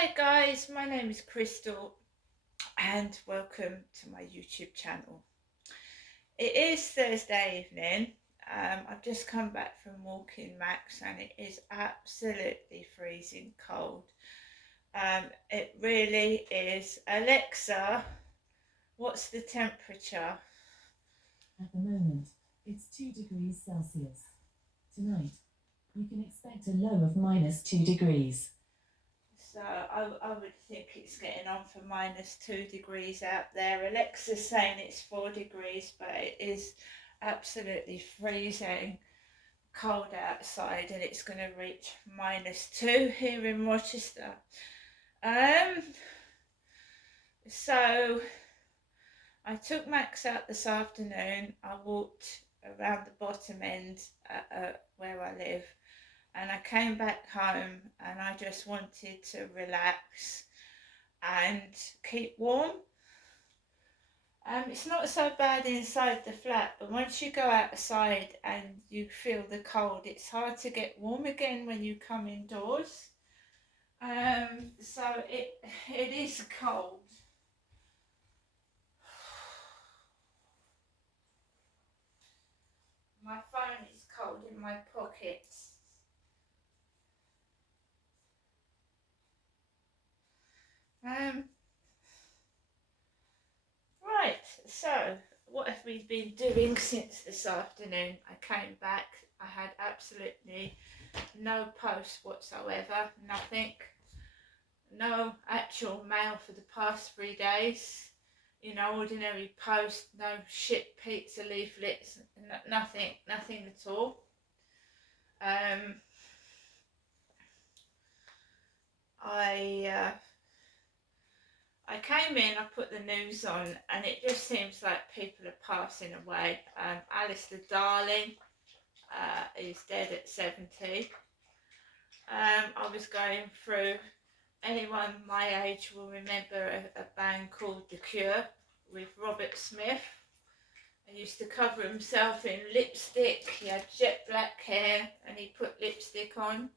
Hi guys, my name is Crystal and welcome to my YouTube channel. It is Thursday evening. I've just come back from walking Max and it is absolutely freezing cold. It really is. Alexa, what's the temperature? At the moment, it's 2 degrees Celsius. Tonight, you can expect a low of -2 degrees. So I would think it's getting on for -2 degrees out there. Alexa's saying it's 4 degrees, but it is absolutely freezing cold outside and it's going to reach -2 here in Rochester. So I took Max out this afternoon. I walked around the bottom end where I live, and I came back home and I just wanted to relax and keep warm. It's not so bad inside the flat, but once you go outside and you feel the cold, it's hard to get warm again when you come indoors. So it is cold. My phone is cold in my pockets. Right, so what have we been doing since this afternoon? I came back, I had absolutely no post whatsoever, nothing, no actual mail for the past 3 days, ordinary post, no ship pizza leaflets, nothing at all. I came in, I put the news on, and it just seems like people are passing away. Alistair Darling is dead at 70. I was going through, anyone my age will remember a band called The Cure with Robert Smith. He used to cover himself in lipstick. He had jet black hair and he put lipstick on.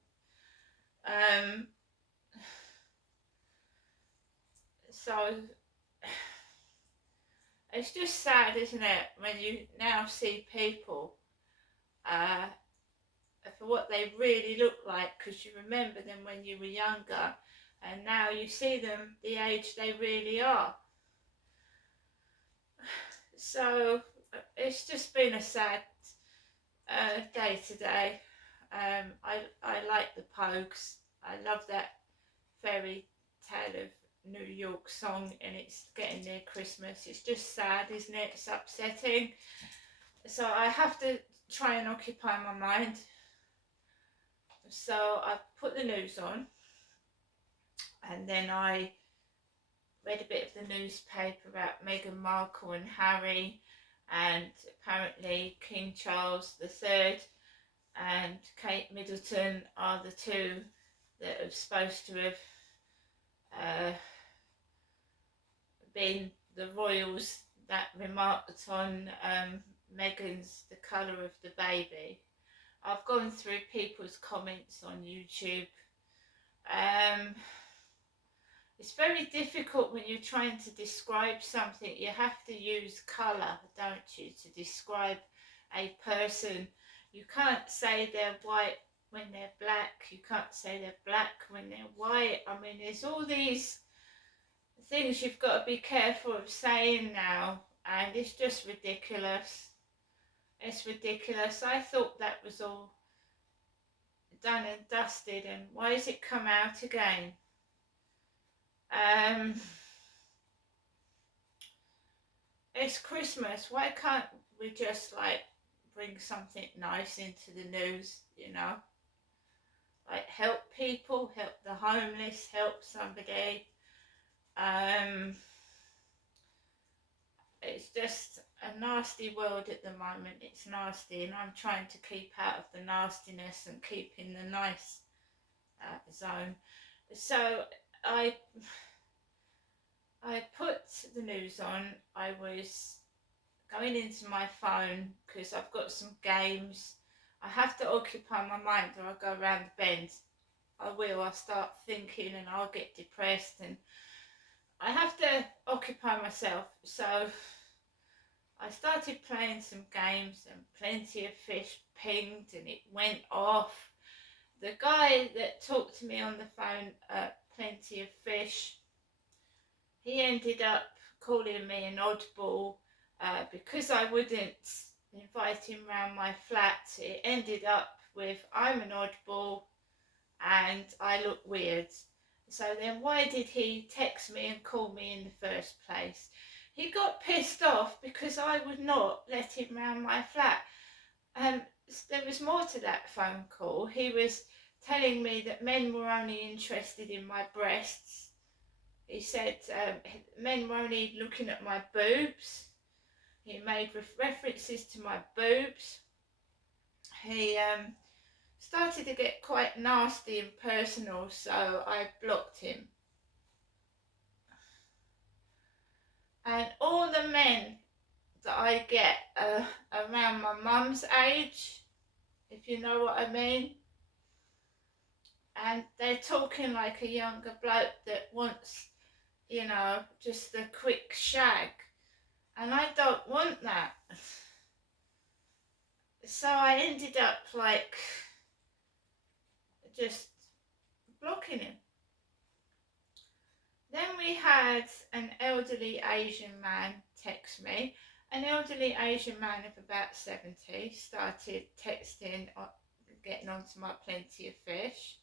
So it's just sad, isn't it, when you now see people for what they really look like, because you remember them when you were younger, and now you see them the age they really are. So it's just been a sad day today. I like the Pogues. I love that fairy tale of New York song, and it's getting near Christmas. It's just sad, isn't it? It's upsetting. So I have to try and occupy my mind. So I put the news on, and then I read a bit of the newspaper about Meghan Markle and Harry, and apparently King Charles III and Kate Middleton are the two that are supposed to have been the royals that remarked on Meghan's The Colour of the Baby. I've gone through people's comments on YouTube. It's very difficult when you're trying to describe something. You have to use colour, don't you, to describe a person. You can't say they're white when they're black. You can't say they're black when they're white. I mean, there's all these things you've got to be careful of saying now, and it's just ridiculous. It's ridiculous. I thought that was all done and dusted, and why has it come out again? It's Christmas. Why can't we just bring something nice into the news, Like help people, help the homeless, help somebody. It's just a nasty world at the moment. It's nasty, and I'm trying to keep out of the nastiness and keep in the nice zone. So I put the news on. I was going into my phone because I've got some games. I have to occupy my mind or I go around the bend. I'll start thinking and I'll get depressed, and I have to occupy myself. So I started playing some games, and Plenty of Fish pinged and it went off. The guy that talked to me on the phone at Plenty of Fish, he ended up calling me an oddball because I wouldn't invite him round my flat. It ended up with I'm an oddball and I look weird. So then why did he text me and call me in the first place? He got pissed off because I would not let him round my flat. There was more to that phone call. He was telling me that men were only interested in my breasts. He said men were only looking at my boobs. He made references to my boobs. He started to get quite nasty and personal, so I blocked him. And all the men that I get around my mum's age, if you know what I mean, and they're talking like a younger bloke that wants, you know, just a quick shag, and I don't want that. So I ended up like just blocking him. Then we had an elderly Asian man text me. An elderly Asian man of about 70 started texting, getting onto my Plenty of Fish.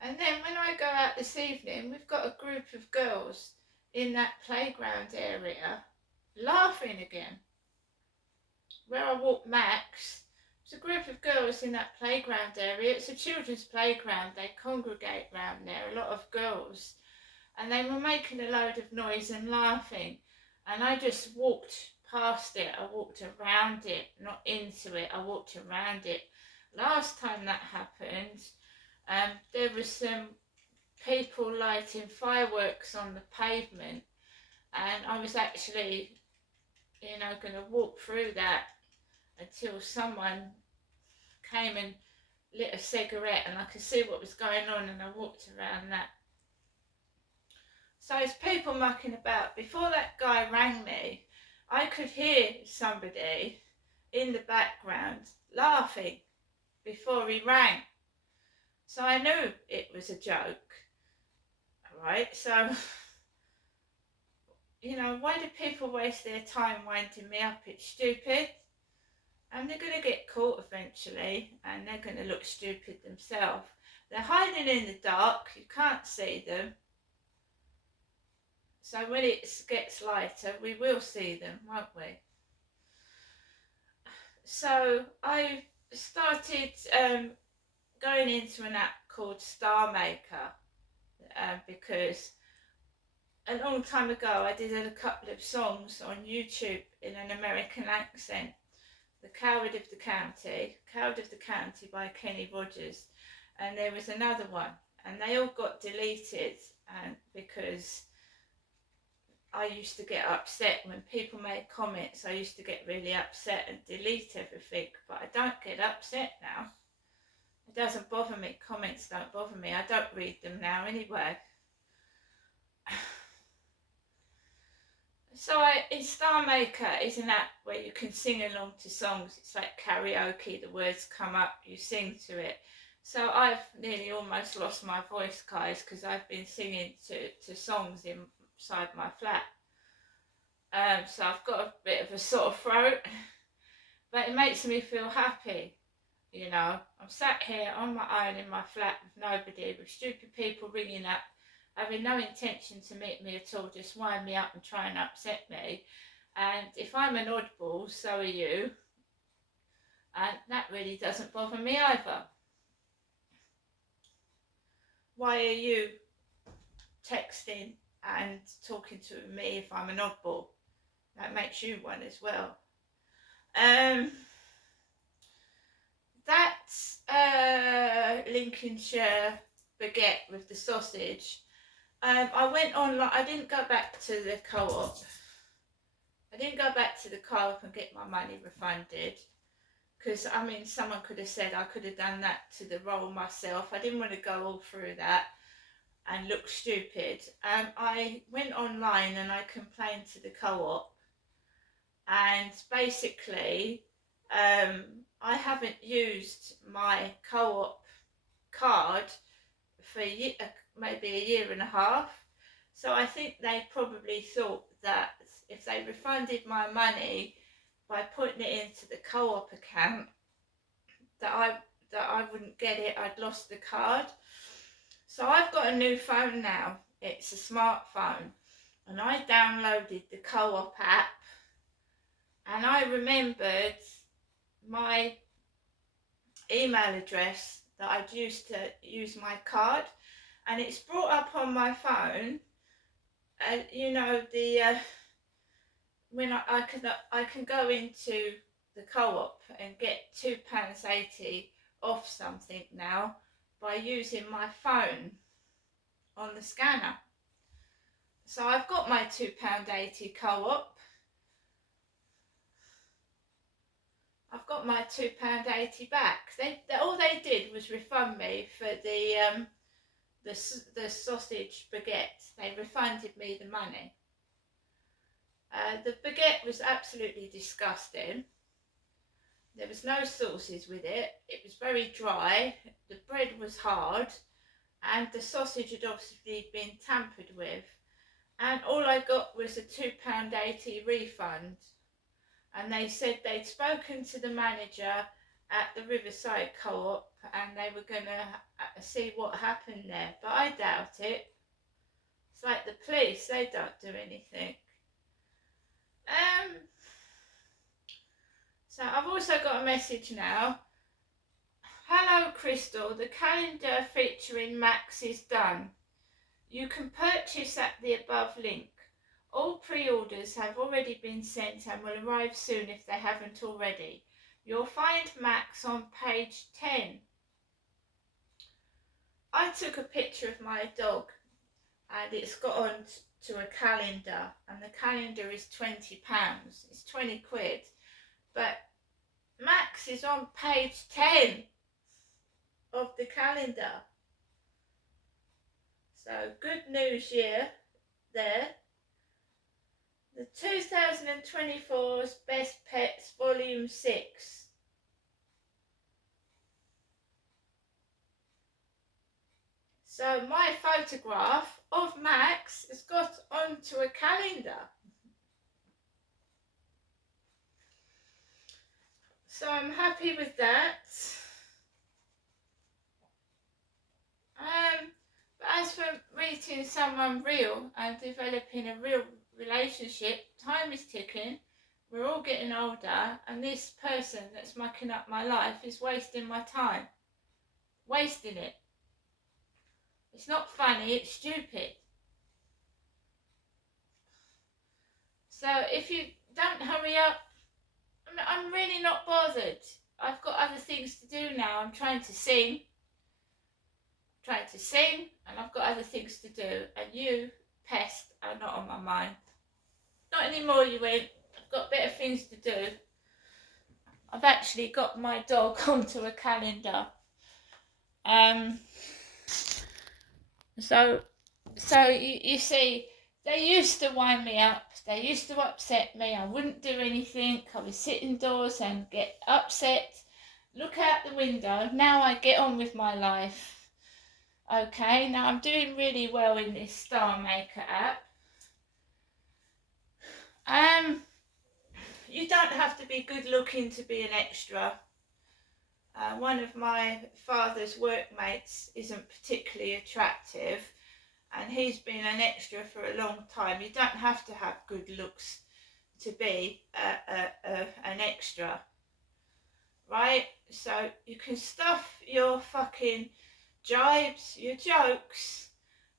And then when I go out this evening, we've got a group of girls in that playground area laughing again. Where I walk Max, there's a group of girls in that playground area. It's a children's playground. They congregate round there, a lot of girls. And they were making a load of noise and laughing. And I just walked past it. I walked around it, not into it. I walked around it. Last time that happened, there was some people lighting fireworks on the pavement. And I was actually, you know, going to walk through that until someone came and lit a cigarette and I could see what was going on, and I walked around that. So it's people mucking about. Before that guy rang me, I could hear somebody in the background laughing before he rang. So I knew it was a joke. Alright, so, you know, why do people waste their time winding me up? It's stupid. And they're going to get caught eventually, and they're going to look stupid themselves. They're hiding in the dark, you can't see them. So when it gets lighter, we will see them, won't we? So I started going into an app called Star Maker because a long time ago I did a couple of songs on YouTube in an American accent. The Coward of the County by Kenny Rogers, and there was another one, and they all got deleted, and because I used to get upset when people made comments. I used to get really upset and delete everything, but I don't get upset now. It doesn't bother me. Comments don't bother me. I don't read them now anyway. So Star Maker is an app where you can sing along to songs. It's like karaoke. The words come up, you sing to it. So I've nearly almost lost my voice, guys, because I've been singing to songs inside my flat. So I've got a bit of a sore throat, but it makes me feel happy. You know, I'm sat here on my own in my flat with nobody, with stupid people ringing up, having no intention to meet me at all, just wind me up and try and upset me. And if I'm an oddball, so are you. And that really doesn't bother me either. Why are you texting and talking to me if I'm an oddball? That makes you one as well. That's Lincolnshire baguette with the sausage. I went online. I didn't go back to the co-op. I didn't go back to the co-op and get my money refunded. because I mean, someone could have said I could have done that to the roll myself. I didn't want to go all through that and look stupid. I went online and I complained to the co-op, and basically, I haven't used my co-op card for maybe a year and a half. So I think they probably thought that if they refunded my money by putting it into the co-op account, that I wouldn't get it. I'd lost the card. So I've got a new phone now. It's a smartphone, and I downloaded the co-op app, and I remembered my email address that I'd used to use my card, and it's brought up on my phone. You know, the when I can go into the co-op and get £2.80 off something now by using my phone on the scanner. So I've got my £2.80 co-op. I've got my £2.80 back. All they did was refund me for the sausage baguette. They refunded me the money. The baguette was absolutely disgusting. There was no sauces with it. It was very dry. The bread was hard, and the sausage had obviously been tampered with. And all I got was a £2.80 refund. And they said they'd spoken to the manager at the Riverside Co-op and they were going to see what happened there. But I doubt it. It's like the police, they don't do anything. So I've also got a message now. Hello Crystal, the calendar featuring Max is done. You can purchase at the above link. All pre-orders have already been sent and will arrive soon if they haven't already. You'll find Max on page 10. I took a picture of my dog and it's got on to a calendar, and the calendar is £20. It's 20 quid. But Max is on page 10 of the calendar. So good news year there. The 2024's Best Pets Volume 6. So my photograph of Max has got onto a calendar. So I'm happy with that. But as for meeting someone real and developing a real relationship, time is ticking. We're all getting older, and this person that's mucking up my life is wasting my time. Wasting it. It's not funny, it's stupid. So if you don't hurry up, I'm really not bothered. I've got other things to do now. I'm trying to sing, and I've got other things to do, and you, pest, are not on my mind. Not anymore, you went. I've got better things to do. I've actually got my dog onto a calendar. So you see, they used to wind me up. They used to upset me. I wouldn't do anything. I would sit indoors and get upset, look out the window. Now I get on with my life. Okay, now I'm doing really well in this Star Maker app. You don't have to be good looking to be an extra. One of my father's workmates isn't particularly attractive, and he's been an extra for a long time. You don't have to have good looks to be an extra, right? So you can stuff your fucking jibes, your jokes,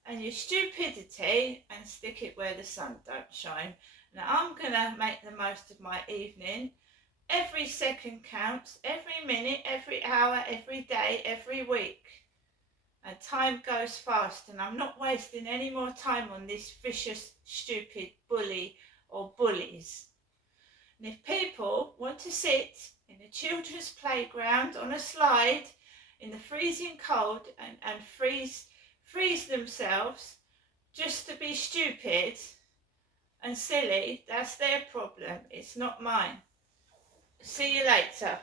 and your stupidity and stick it where the sun don't shine. Now I'm gonna make the most of my evening. Every second counts, every minute, every hour, every day, every week. And time goes fast, and I'm not wasting any more time on this vicious, stupid bully or bullies. And if people want to sit in a children's playground on a slide in the freezing cold and freeze themselves just to be stupid and silly, that's their problem. It's not mine. See you later.